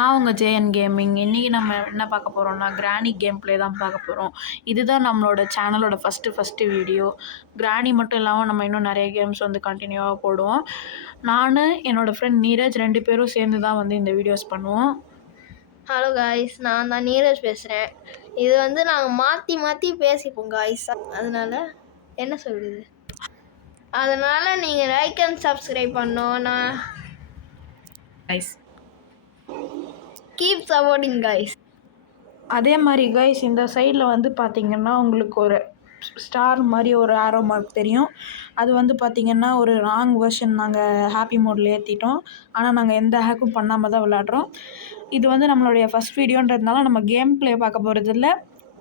நான் உங்கள் JN gaming. இன்றைக்கி நம்ம என்ன பார்க்க போகிறோம்னா கிராணி கேம் ப்ளே தான் பார்க்க போகிறோம். இதுதான் நம்மளோட சேனலோட ஃபஸ்ட்டு வீடியோ. கிராணி மட்டும் இல்லாமல் நம்ம இன்னும் நிறைய கேம்ஸ் வந்து கண்டினியூவாக போடுவோம். நான் என்னோடய ஃப்ரெண்ட் நீரஜ் 2 பேரும் சேர்ந்து தான் வந்து இந்த வீடியோஸ் பண்ணுவோம். ஹலோ காய்ஸ், நான் தான் நீரஜ் பேசுகிறேன். இது வந்து நாங்கள் மாற்றி மாற்றி பேசிப்போம் காய்ஸ், அதனால் என்ன சொல்கிறது, அதனால் நீங்கள் லைக் அண்ட் சப்ஸ்கிரைப் பண்ணோம். நான் கைஸ் கீப் சப்போர்ட்டிங் காய்ஸ். அதே மாதிரி கைஸ் இந்த சைடில் வந்து பார்த்திங்கன்னா உங்களுக்கு ஒரு ஸ்டார் மாதிரி ஒரு ஆரோ மார்க் தெரியும். அது வந்து பார்த்திங்கன்னா ஒரு ராங் வெர்ஷன். நாங்கள் ஹாப்பி மோடில் ஏற்றிட்டோம். ஆனால் நாங்கள் எந்த ஹேக்கும் பண்ணாமல் தான் விளாட்றோம். இது வந்து நம்மளுடைய ஃபஸ்ட் வீடியோன்றதுனால நம்ம கேம் ப்ளே பார்க்க போகிறது இல்லை,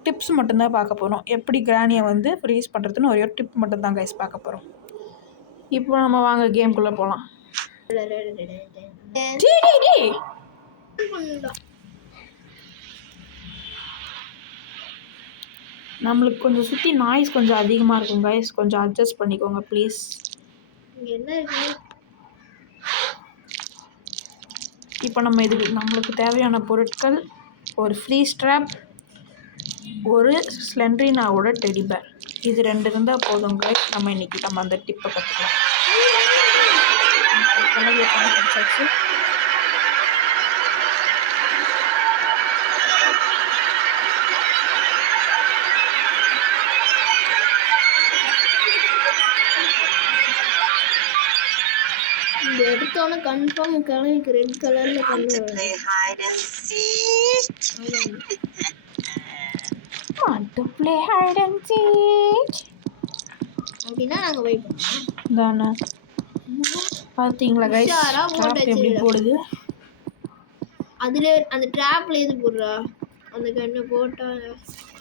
டிப்ஸ் மட்டும்தான் பார்க்க போகிறோம். எப்படி கிராணியை வந்து ஃப்ரீஸ் பண்ணுறதுன்னு ஒரே ஒரு டிப் மட்டும்தான் கைஸ் பார்க்க போகிறோம். இப்போ நம்ம வாங்க கேம்குள்ளே போகலாம். நம்மளுக்கு கொஞ்சம் சுற்றி நாய்ஸ் கொஞ்சம் அதிகமாக இருக்கும் கைஸ், கொஞ்சம் அட்ஜஸ்ட் பண்ணிக்கோங்க ப்ளீஸ். என்ன இருக்கு இப்போ நம்ம இதுக்கு நம்மளுக்கு தேவையான பொருட்கள் ஒரு ஃப்ரீ ஸ்ட்ராப், ஒரு ஸ்லெண்ட்ரினாவோட டெடி பேர். இது 2 இருந்தால் போதும் கைஸ். நம்ம இன்றைக்கி நம்ம அந்த டிப்பை கற்றுக்கலாம். இந்த எடுத்தோன்னே கன்ஃபார்ம் கிழமைக்கு ரெட் கலரில் கண்ணு அப்படின்னா நாங்கள் வெயிட் பண்ணுவோம் தானே. பார்த்தீங்களா கைஸ் எப்படி போடுது. அதில் அந்த ட்ராப்பில் எது போடுறா அந்த கண்ணை போட்டால்.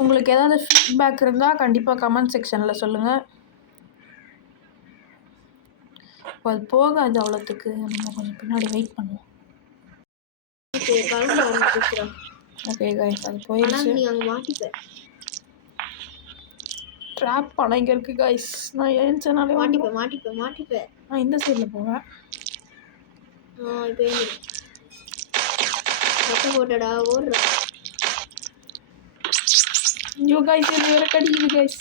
உங்களுக்கு ஏதாவது ஃபீட்பேக் இருந்தால் கண்டிப்பாக கமெண்ட் செக்ஷனில் சொல்லுங்கள். அது போகாது அவ்வளோத்துக்கு, நம்ம கொஞ்சம் பின்னாடி வெயிட் பண்ணுவோம். ஓகே கைஸ், அது போயிடுச்சு. நீ அங்கே மாட்டிப்பேன். ட்ராப் பண்ண இங்கே இருக்குது கைஸ். நான் ஏன்ச்சனாலே மாட்டிப்பேன். நான் இந்த சைடில் போவேன். இப்போ சட்டை போட்டடா ஓடுற. ஐயோ கைஸ், இது வேறு கடிக்குது கைஸ்.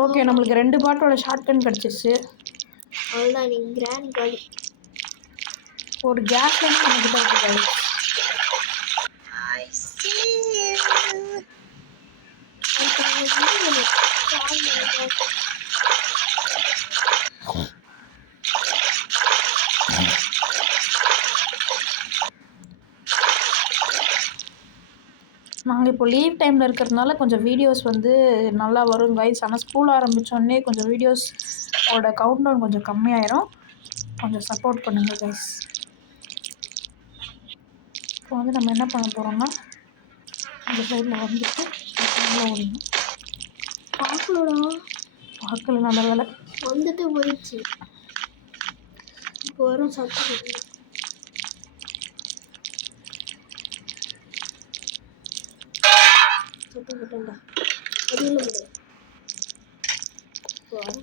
ஓகே, நம்மளுக்கு 2 பாட்டோட ஷார்ட்கன் கிடச்சிருச்சு. அவ்வளோதான், நீங்கள் கிராண்ட் காலி. ஒரு கேஸ் லைன் நம்மக்கிட்ட இருக்கு கைஸ். நாங்கள் இப்போ லீவ் டைமில் இருக்கிறதுனால கொஞ்சம் வீடியோஸ் வந்து நல்லா வரும் கைஸ். ஆனால் ஸ்கூல் ஆரம்பித்தோடனே கொஞ்சம் வீடியோஸோட கவுண்ட் டவுன் கொஞ்சம் கம்மியாயிரும். கொஞ்சம் சப்போர்ட் பண்ணுங்கள் கைஸ். இப்போ வந்து நம்ம என்ன பண்ண போகிறோம்னா இந்த சைடில் வந்துட்டு ஓடிணும். பார்க்கல, நல்ல வேலை வந்துட்டு போயிடுச்சு. இப்போ வரும் சத்தம்.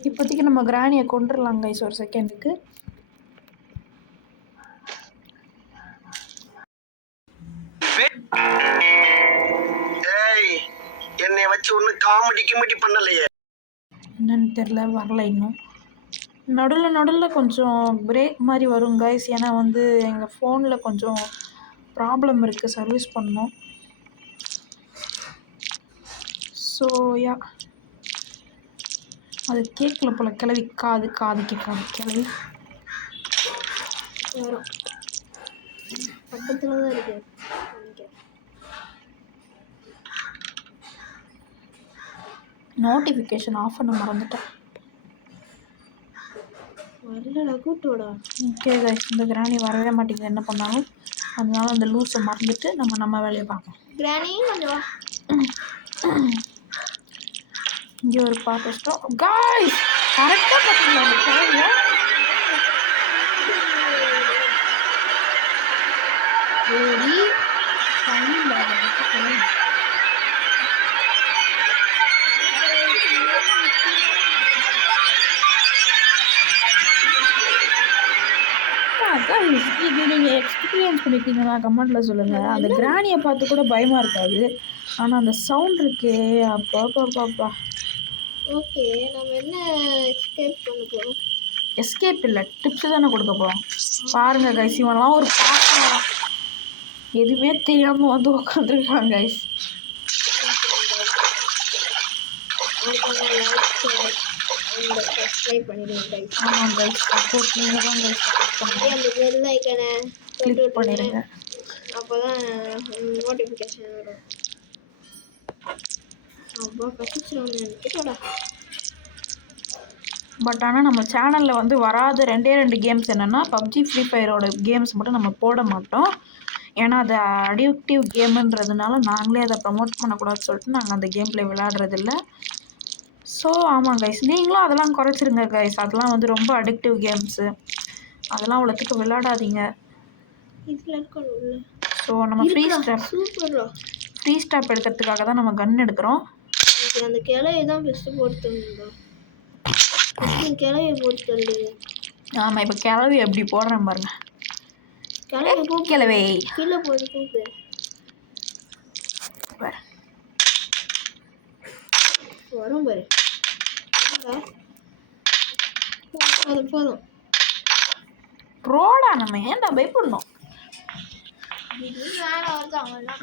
இப்போதைக்கு நம்ம கிராணியை கொண்டுடலாம் கைஸ் ஒரு செகண்டுக்கு. என்னை வச்சு ஒண்ணு காமெடி பண்ணலையே, என்னன்னு தெரியல, வரல இன்னும். நடுவில் கொஞ்சம் பிரேக் மாதிரி வரும் கைஸ். ஏன்னா வந்து எங்கள் ஃபோனில் கொஞ்சம் ப்ராப்ளம் இருக்குது, சர்வீஸ் பண்ணணும். ஸோ யா, அது கேட்கல போல. கிளவி காது கேட்காது. கிளவி வரும் பக்கத்தில் தான் இருக்கு. நோட்டிஃபிகேஷன் ஆஃப் பண்ண மறந்துட்டேன். வரலடா, கூட்டோடா. ஓகே கைஸ், இந்த கிராணி வரவே மாட்டேங்குது என்ன பண்ணாலும். அதனால அந்த லூஸை மறந்துட்டு நம்ம வேலையை பார்ப்போம். கிராணி கொஞ்சம் இங்கே ஒரு பாட்டு வச்சிட்டோம் கைஸ். கரெக்டாக பார்த்தீங்களா அந்த கிழவியை? ஓடி இது நீங்கள் எக்ஸ்பீரியன்ஸ் பண்ணியிருக்கீங்களா கமெண்ட்டில் சொல்லுங்கள். அந்த கிராணியை பார்த்து கூட பயமாக இருக்காது, ஆனால் அந்த சவுண்ட் இருக்கே அப்பா பாப்பா. ஓகே, நம்ம என்ன எஸ்கேப் பண்ண போகிறோம்? எஸ்கேப் இல்லை, டிப்ஸ் தானே கொடுக்க போகிறோம். பாருங்கள் கைஸ், இவன்லாம் ஒரு பாக்கலாம் எதுவுமே தெரியாமல் வந்து உட்காந்துருக்காங்க கைஸ். சப்ஸ்கிரைப் பண்ணிடுங்க கைஸ். ஆமாம் கைஸ், சப்போர்ட் நீங்கள் தான் கைஸ் சப்போர்ட் பண்ணுங்க. அந்த பெல் ஐக்கனை கிளிக் பண்ணிடுங்க, அப்போ தான் நோட்டிஃபிகேஷன் வரும். அப்போ கஷ்டம். பட் ஆனால் நம்ம சேனலில் வந்து வராத 2 கேம்ஸ் என்னென்னா பப்ஜி ஃப்ரீ ஃபயரோட கேம்ஸ் மட்டும் நம்ம போட மாட்டோம். ஏன்னா அது அடிக்டிவ் கேமுன்றதுனால நாங்களே அதை ப்ரமோட் பண்ணக்கூடாதுன்னு சொல்லிட்டு நாங்கள் அந்த கேம் பிளே விளையாடுறதில்ல. ஸோ ஆமாம் கைஸ், நீங்களும் அதெல்லாம் குறைச்சிருங்க கைஸ். அதெல்லாம் வந்து ரொம்ப அடிக்டிவ் கேம்ஸு, அதெல்லாம் அவ்வளோத்துக்கு விளையாடாதீங்க. இதில் இருக்கணும். ஸோ நம்ம ஃப்ரீ ஸ்டாப் எடுக்கிறதுக்காக தான் நம்ம கன் எடுக்கிறோம். அந்த கிளையை தான் பெஸ்ட்டு போட்டு கிளையை போட்டு. ஆமாம், இப்போ கிளவி எப்படி போடுறேன் பாருங்க. கிளவே கீழே போய் கூப்பிடு பாரு, வரும் பாரு. போதும் ப்ரோடா, நம்ம ஏன்டா பயப்படணும்.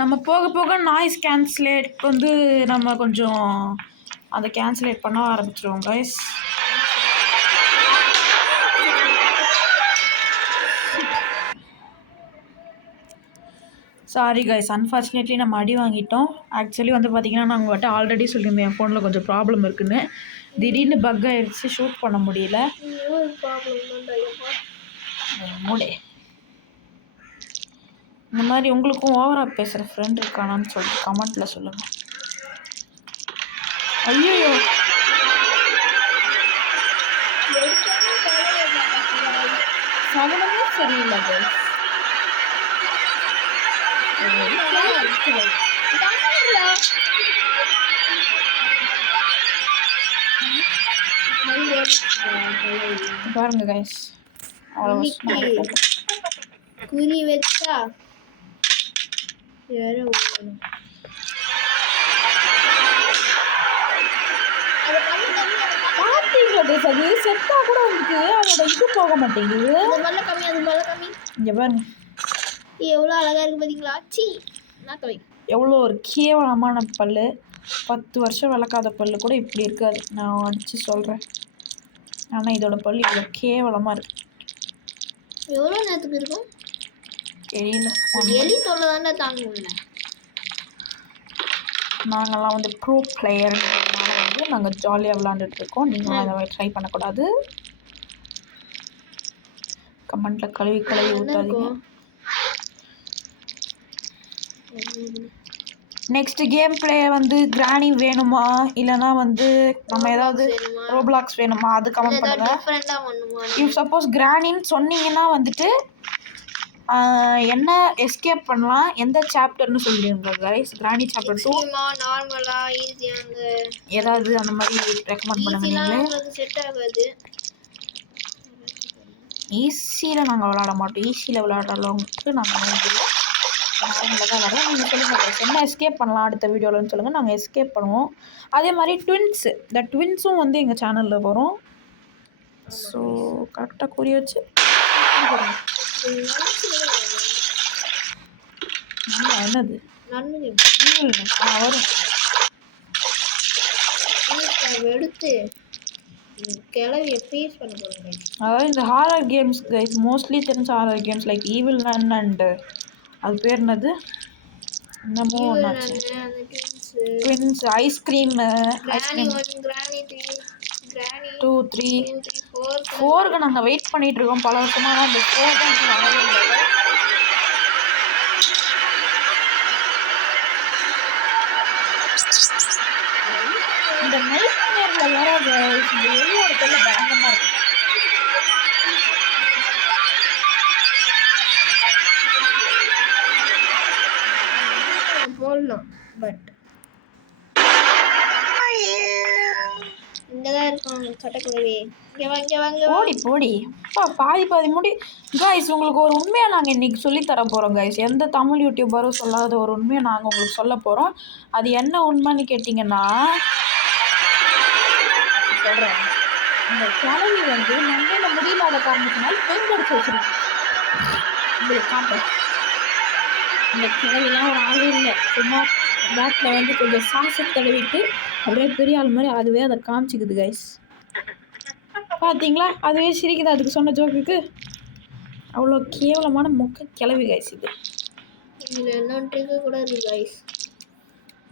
நம்ம போக போக நாய்ஸ் கேன்சலேட் வந்து நம்ம கொஞ்சம் அதை கேன்சலேட் பண்ண ஆரம்பிச்சிருவோம் கைஸ். சாரி கைஸ், அன்ஃபார்ச்சுனேட்லி நம்ம அடி வாங்கிட்டோம். ஆக்சுவலி வந்து பார்த்திங்கன்னா நான் உங்கள்கிட்ட ஆல்ரெடி சொல்லியிருந்தேன் என் ஃபோனில் கொஞ்சம் ப்ராப்ளம் இருக்குன்னு. திடீர்னு பக் ஆகிடுச்சு, ஷூட் பண்ண முடியல. மூடே, இந்த மாதிரி உங்களுக்கும் ஓவராக பேசுகிற ஃப்ரெண்ட் இருக்கானான்னு சொல்லிட்டு கமெண்ட்டில் சொல்லுங்கள். ஐயோ, சவனமே சரியில்லை கைஸ். பாருங்க கைஸ், குறி வச்சா அது செத்தா கூட வந்துட்டு அதோட இது போக மாட்டேங்குது. இங்க பாருங்க, எவ்வளோ அழகா இருக்கு பார்த்தீங்களா. எவ்வளோ ஒரு கேவலமான பல்லு. 10 வருஷம் வளர்க்காத பல்லு கூட இப்படி இருக்காது, நான் அடித்து சொல்கிறேன். ஆனால் இதோட பல்லு இவ்வளோ கேவலமாக இருக்கு. எவ்வளோ நேரத்துக்கு இருக்கும் தெரியல. எலி தொல்லை தானே தாங்க முடியல. நாங்கள்லாம் வந்து ப்ரோ பிளேயர்னால வந்து நாங்கள் ஜாலியாக விளாண்டுட்ருக்கோம். நீங்களும் அதை மாதிரி ட்ரை பண்ணக்கூடாது. கமெண்ட்டில் கழுவி ஊற்றாதீங்க. நெக்ஸ்ட் கேம் பிளே வந்து கிராணி வேணுமா இல்லைனா வந்து நம்ம ஏதாவது ரோப்ளாக்ஸ் வேணுமா அது கமெண்ட் பண்ணுங்கள். இஃப் சப்போஸ் கிராணின்னு சொன்னீங்கன்னா வந்துட்டு என்ன எஸ்கேப் பண்ணலாம், எந்த சாப்டர்னு சொல்லிடுங்க கைஸ். கிராணி சாப்டர் 2 நார்மலா ஈஸியா ஏதாவது அந்த மாதிரி ரெக்கமெண்ட் பண்ணுங்க. நீங்களே செட் ஆகாது. ஈஸியில் நாங்கள் விளாட மாட்டோம், ஈஸியில் விளாடுறவங்களுக்கு நாங்கள் நார்மலாக தான் வரோம். நீங்கள் சொல்லுங்கள் கைஸ், என்ன எஸ்கேப் பண்ணலாம் அடுத்த வீடியோவில்னு சொல்லுங்கள், நாங்கள் எஸ்கேப் பண்ணுவோம். அதே மாதிரி ட்வின்ஸும் வந்து எங்கள் சேனலில் வரும். ஸோ கரெக்டாக கூறி வச்சு என்னது வரும் எடுத்து கிளவியை ஃபேஸ் பண்ண போகிறேன். அதாவது இந்த ஹாரர் கேம்ஸ் கைஸ், மோஸ்ட்லி தெரிஞ்ச horror games like Evil Nun and அது பேர் என்னது, என்னமோ ஒன்றாச்சு, ட்வின்ஸ், ஐஸ்கிரீம், ஐஸ்கிரீம் 2, 3, 4க்கு நாங்கள் வெயிட் பண்ணிகிட்ருக்கோம் பல வருஷமாக. அந்த 4 தான் வரவே இல்லை. இந்த நைட் நேரில் வர இந்த எலியோட தொல்லை பயங்கரமாக இருக்கும். போடலாம் பட் இந்த தான் இருக்கும் சட்டக்குருவி. இங்கே வாங்க இங்கே வாங்க போடி போடி பாதி பாதி முடி கைஸ். உங்களுக்கு ஒரு உண்மையை நாங்கள் இன்றைக்கி சொல்லித்தர போகிறோம் கைஸ். எந்த தமிழ் யூடியூபரும் சொல்லாத ஒரு உண்மையை நாங்கள் உங்களுக்கு சொல்ல போகிறோம். அது என்ன உண்மைன்னு கேட்டிங்கன்னா, சொல்கிறேன். இந்த கிளவி வந்து மண்டையில் முடியலாத காரணத்தினால பெயிண்ட் அடிச்சு வச்சிருக்கு. உங்களுக்கு காட்டுறேன். இந்த கிளவிலாம் ஒரு ஆளே இல்லை. சும்மா பேட்டில் வந்து கொஞ்சம் சாசை தடவிட்டு அப்படியே பெரிய ஆள் மாதிரி அதுவே அதை காமிச்சிக்குது கைஸ். பார்த்தீங்களா, அதுவே சிரிக்குது அதுக்கு சொன்ன ஜோக்குக்கு. அவ்வளோ கேவலமான மொக்க கிளவி கைஸ் இது. இதில் என்ன ட்ரிக்கு கூட இருக்குது கைஸ்.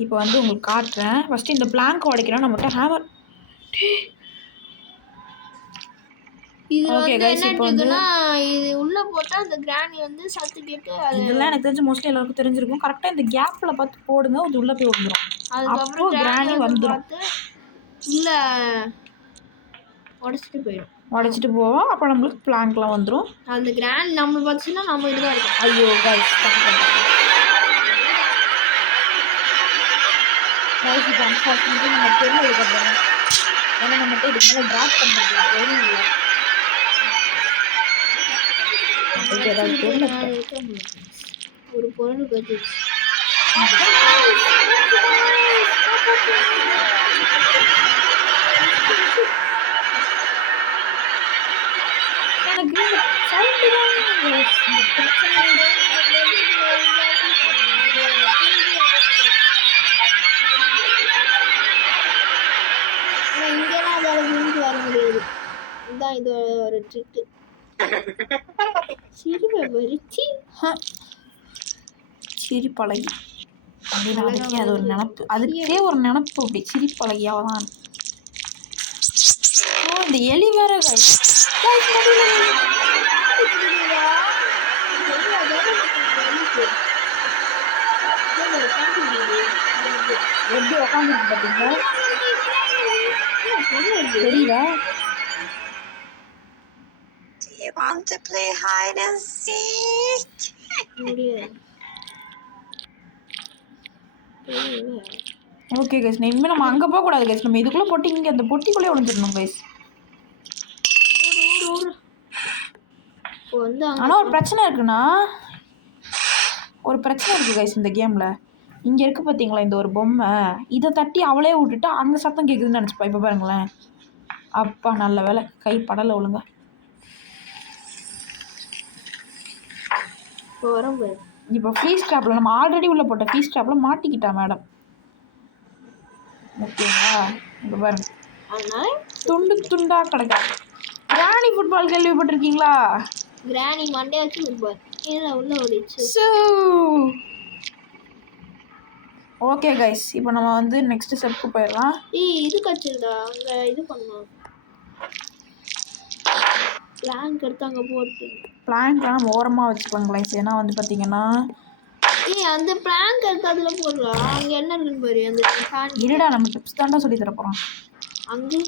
இப்போ வந்து உங்களுக்கு காட்டுறேன். ஃபஸ்ட்டு இந்த பிளாங்க் உடைக்கிறோம். நம்மகிட்ட ஹேமர். இது வந்து என்ன ட்ரிக்குன்னா, இது உள்ளே போட்டால் அந்த கிராணி வந்து சத்து கேட்டு இதெல்லாம் எனக்கு தெரிஞ்சு மோஸ்ட்லி எல்லாருக்கும் தெரிஞ்சிருக்கும். கரெக்டாக இந்த கேப்பில் பார்த்து போடுங்க, அது உள்ளே போய் வந்துடும். அதுக்கப்புறம் கிராணி வந்துடும். இல்லை உடச்சிட்டு போவோம். அப்போ நம்மளுக்கு பிளாங்க்லாம் வந்துடும். அந்த கிராண்ட் நம்ம பார்த்துச்சுன்னா நம்ம இதுதான் இருக்கும். ஐயோ கைஸ் இப்போ அன்ஃபார்ச்சுனேட்லி நம்ம பெரிய எடுக்கிறோம். ஏன்னா நம்மகிட்ட இதுக்கு மேலே ட்ராப் பண்ணுறது தெரியல. ஒரு பொருள் பற்றி இங்கெல்லாம் அதோட வீட்டுக்கு வர முடியாது. இதுதான் இது ஒரு ட்ரிக்கு. சிரிப்பழகி அப்படின்னு அதுக்கே அது ஒரு நினப்பு. அதுக்கே ஒரு நினப்பு. அப்படி சிரிப்பழகியாக தான். இந்த எலி வேற எப்படி உக்காந்துருக்கு பார்த்தீங்களா? தெரியல. You want to play hide and seek? Okay guys, இனிமேல் நம்ம அங்கே போகக்கூடாது கைஸ். நம்ம இதுக்குள்ளே போட்டு இங்கே அந்த பொட்டிக்குள்ளே ஒழிஞ்சிடணும் கைஸ். ஆனால் ஒரு பிரச்சனை இருக்குன்னா, ஒரு பிரச்சனை இருக்குது கைஸ் இந்த கேமில். இங்கே இருக்குது பார்த்தீங்களா இந்த ஒரு பொம்மை, இதை தட்டி அவளே விட்டுட்டு அங்கே சத்தம் கேட்குதுன்னு நினச்சிப்பா. இப்போ பாருங்களேன். அப்பா நல்ல வேலை கை படலை ஒழுங்க. இப்போ ஃபீஸ் ட்ராப்பில் நம்ம ஆல்ரெடி உள்ளே போட்ட ஃபீஸ் ட்ராப்பில் மாட்டிக்கிட்டா மேடம். ஓகேங்களா? இப்போ பாருங்க துண்டு துண்டாக கிடக்காது. கிராணி ஃபுட்பால் கேள்விப்பட்டிருக்கீங்களா? கிராணி மண்டே வச்சு ஃபுட்பால் உள்ள ஓடிச்சு. ஓகே கைஸ், இப்போ நம்ம வந்து நெக்ஸ்ட் ஸ்டெப்க்கு போயிடலாம். இது கச்சிருடா, அங்கே இது பண்ணலாம். பிளாங்க் எடுத்து அங்கே போட்டு பிளாங்க்லாம் நம்ம ஓரமாக வச்சுக்கோங்க கைஸ். ஏன்னா வந்து பார்த்தீங்கன்னா அந்த பிளாங்க் எடுத்து அதில் போடலாம். அங்கே என்ன இருக்குன்னு பாரு. அந்த இருடா நம்ம டிப்ஸ் தாண்டா சொல்லி தரப்போகிறோம் அங்கே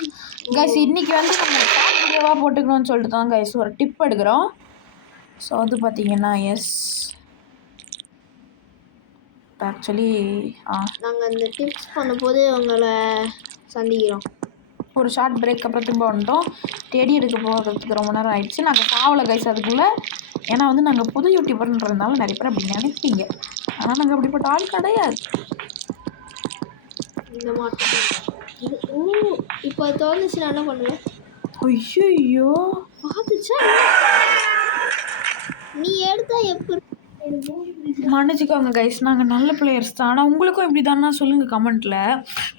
கைஸ். இன்றைக்கி வந்து நம்ம ஷார்ட் வீடியோவாக போட்டுக்கணும்னு சொல்லிட்டு தான் கைஸ் ஒரு டிப் எடுக்கிறோம். ஸோ வந்து பார்த்தீங்கன்னா ஆக்சுவலி நாங்கள் அந்த டிப்ஸ் பண்ணும்போது உங்களை சந்திக்கிறோம். ஒரு ஷார்ட் பிரேக் அப்புறம் திரும்ப வந்துட்டோம். தேடி எடுக்க போகிறதுக்கு ரொம்ப நேரம் ஆயிடுச்சு. நாங்கள் சாவலை கைஸ் அதுக்குள்ளே. ஏன்னா வந்து நாங்கள் புது யூடியூபர்ன்றதுனால நிறைய பேர் அப்படி நினைப்பீங்க. ஆனால் நாங்கள் அப்படிப்பட்ட ஆள் கிடையாது. இந்த மாட்டம் இப்போ தோணுச்சுன்னா என்ன பண்ணுவேன்? ஐயோ பார்த்துச்சா நீ எடுத்தா எப்படி? மன்னிச்சுக்கோங்க கைஸ், நாங்கள் நல்ல பிளேயர்ஸ் தான். ஆனால் உங்களுக்கும் இப்படி தானா சொல்லுங்கள் கமெண்ட்டில்.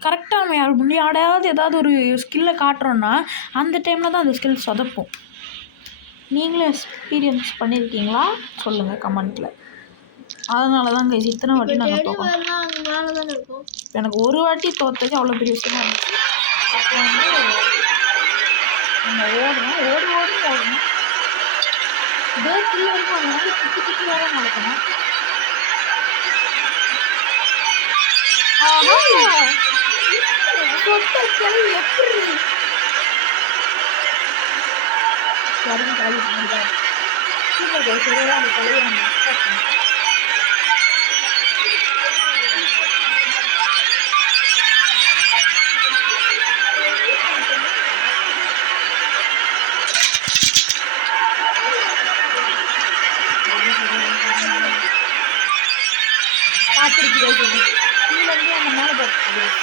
கரெக்டாக நம்ம யார் முன்னாடியாவது ஏதாவது ஒரு ஸ்கில்லை காட்டுறோன்னா அந்த டைமில் தான் அந்த ஸ்கில் சொதப்போம். நீங்களே எக்ஸ்பீரியன்ஸ் பண்ணியிருக்கீங்களா சொல்லுங்கள் கமெண்ட்டில். அதனால தான் கைஸ் இத்தனை வாட்டி நாங்கள் தோக்கோம். எனக்கு ஒரு வாட்டி தோத்தது அவ்வளோ பெரிய விஷயமா இருந்துச்சு. அப்போ வந்து நம்ம ஓடணும் டே 3 வரைக்கும் அவங்க வந்து திக்கி வேற நடக்கணும். எப்படி யாரும் கல்வி பண்ணிட்டார். சரியா அந்த கலையை காத்திருக்கு கைஸ். கீழே இருந்து அந்த மேலே பார்த்து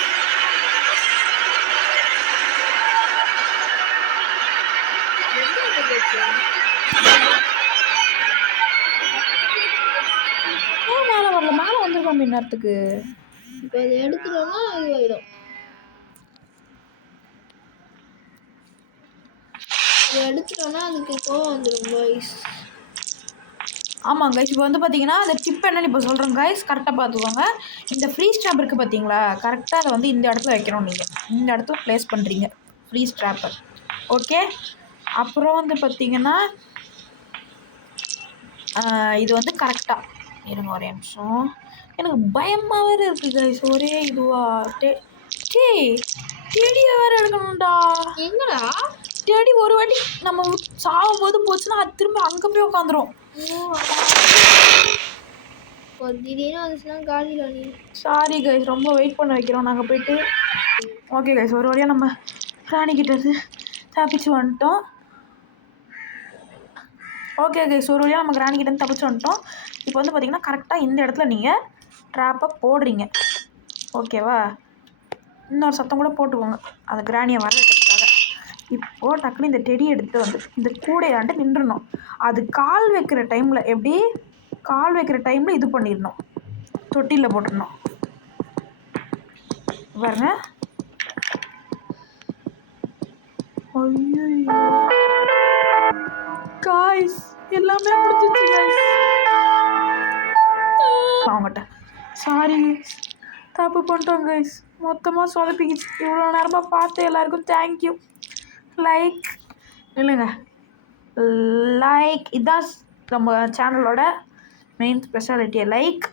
மேலே வரல, மேலே வந்துருக்கோம் நேரத்துக்கு. இப்போ அதை எடுத்துட்டோம்னா இது ஆயிடும். அதை எடுத்துட்டோம்னா அதுக்கு கோவம் வந்துடும் கைஸ். ஆமாம் கைஸ், இப்போ வந்து பார்த்தீங்கன்னா அந்த டிப் என்னன்னு இப்போ சொல்கிறேன் கைஸ், கரெக்டாக பார்த்துக்கோங்க. இந்த ஃப்ரீஸ் ட்ராப் இருக்குது பார்த்தீங்களா, கரெக்டாக அதை வந்து இந்த இடத்துல வைக்கணும். நீங்கள் இந்த இடத்துல ப்ளேஸ் பண்ணுறீங்க ஃப்ரீஸ் ட்ராப்பை. ஓகே, அப்புறம் வந்து பார்த்தீங்கன்னா இது வந்து கரெக்டாக இருங்க ஒரே நிமிஷம். எனக்கு பயமாக வேறு இருக்குது கைஸ், ஒரே இதுவா டெடியை வேறு எடுக்கணும்டா. எங்கடா டெடி ஒரு வாட்டி நம்ம சாகும்போது போச்சுன்னா அது திரும்ப அங்கே போய் உட்காந்துரும். திடீர்னு வந்துச்சுன்னா காலியில் நீ. சாரி கைஸ், ரொம்ப வெயிட் பண்ண வைக்கிறோம் நாங்கள் போயிட்டு. ஓகே கைஸ், ஒரு வழியாக நம்ம ராணிக்கிட்ட இருந்து தப்பிச்சு வந்துட்டோம். ஓகே கைஸ், ஒரு வழியாக நம்ம ராணிக்கிட்ட இருந்து தப்பிச்சு வந்துட்டோம். இப்போ வந்து பார்த்தீங்கன்னா கரெக்டாக இந்த இடத்துல நீங்கள் ட்ராப்பை போடுறீங்க. ஓகேவா, இன்னொரு சத்தம் கூட போட்டுக்கோங்க அந்த கிராணியை வர வைக்கிறதுக்காக. இப்போது டக்குனு இந்த டெடி எடுத்து வந்து இந்த கூடையாண்டு நின்றுடணும். அது கால் வைக்கிற டைமில், எப்படி கால் வைக்கிற டைமில் இது பண்ணிடணும், தொட்டியில் போட்டுடணும். பாருங்க, ஐயோ காய்ஸ் எல்லாமே முடிஞ்சிச்சு கைஸ். அவங்ககிட்ட சாரி கைஸ், தப்பு பண்ணிட்டோம் கைஸ், மொத்தமாக சொதப்பிக்கிச்சு. இவ்வளோ நேரமாக பார்த்து எல்லாருக்கும் தேங்க்யூ. லைக் இல்லைங்க, லைக் இதான் நம்ம சேனலோட மெயின் ஸ்பெஷாலிட்டியை. லைக்,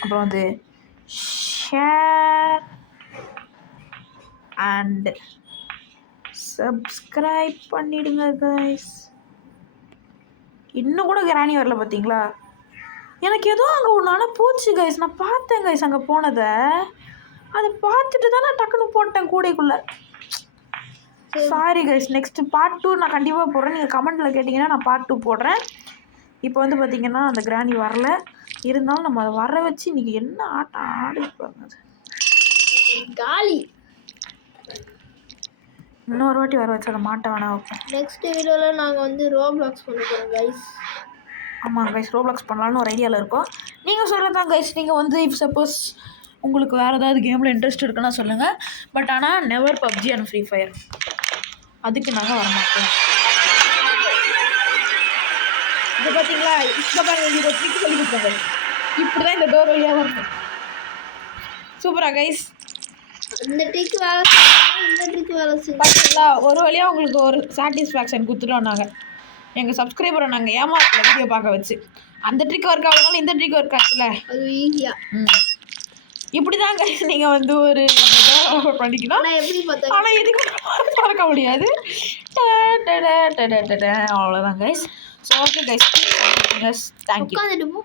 அப்புறம் வந்து ஷேர் அண்ட் சப்ஸ்கிரைப் பண்ணிடுங்க கைஸ். இன்னும் கூட கிராணி வரல பார்த்தீங்களா? எனக்கு ஏதோ அங்கே ஒன்று ஆனால் போச்சு கைஸ், நான் பார்த்தேன் கைஸ் அங்கே போனதை. அதை பார்த்துட்டு தான் நான் டக்குன்னு போட்டேன் கூடைக்குள்ளே. சாரி கைஸ், நெக்ஸ்ட்டு பார்ட் 2 நான் கண்டிப்பாக போடுறேன். நீங்கள் கமெண்ட்டில் கேட்டிங்கன்னா நான் பார்ட் 2 போடுறேன். இப்போ வந்து பார்த்திங்கன்னா அந்த கிராணி வரல, இருந்தாலும் நம்ம அதை வர வச்சு இன்றைக்கி என்ன ஆட்டம் ஆடிப்பாங்க. அது காலி இன்னொரு வாட்டி வர வச்சு அதை மாட்ட வேணா வைப்போம். நெக்ஸ்ட் வீடியோவில் நாங்கள் வந்து ரோப்ளாக்ஸ் பண்ண போகிறோம் கைஸ். ஆமாம் கைஸ், ரோப்ளாக்ஸ் பண்ணலான்னு ஒரு ஐடியாவில் இருக்கோம். நீங்கள் சொல்கிறதான் கைஸ். நீங்கள் வந்து இஃப் சப்போஸ் உங்களுக்கு வேறு ஏதாவது கேமில் இன்ட்ரெஸ்ட் இருக்குன்னா சொல்லுங்கள். பட் ஆனால் never PUBG and free fire, அதுக்கு நாங்கள் வரமாட்டோம். இப்போ பார்த்தீங்களா, இப்போ பாருங்கள், இது ஒரு ட்ரிக் சொல்லி கொடுத்தாங்க. இப்படி தான் இந்த டோர் வழியாக வரணும். சூப்பரா கைஸ், இந்த ட்ரிக் வேலை செய்யணும், இந்த ட்ரிக் வேலை செய்யணும். பார்த்தீங்களா, ஒரு வழியாக உங்களுக்கு ஒரு சாட்டிஸ்ஃபேக்ஷன் கொடுத்துட்டோம். நாங்கள் எங்கள் சப்ஸ்கிரைபரை நாங்கள் ஏமாத்தல வீடியோ பார்க்க வச்சு. அந்த ட்ரிக் ஒர்க் ஆகலாம், இந்த ட்ரிக் ஒர்க் ஆச்சுல, அது ஈஸியாக. இப்படி தான் கைஸ் நீங்கள் வந்து ஒரு பண்ணிக்கலாம். ஆனால் எப்படி பார்த்தா, ஆனால் இதுக்கு பார்க்க முடியாது. அவ்வளோதான் guys. So okay guys, thank you. உட்காந்துட்டு போ.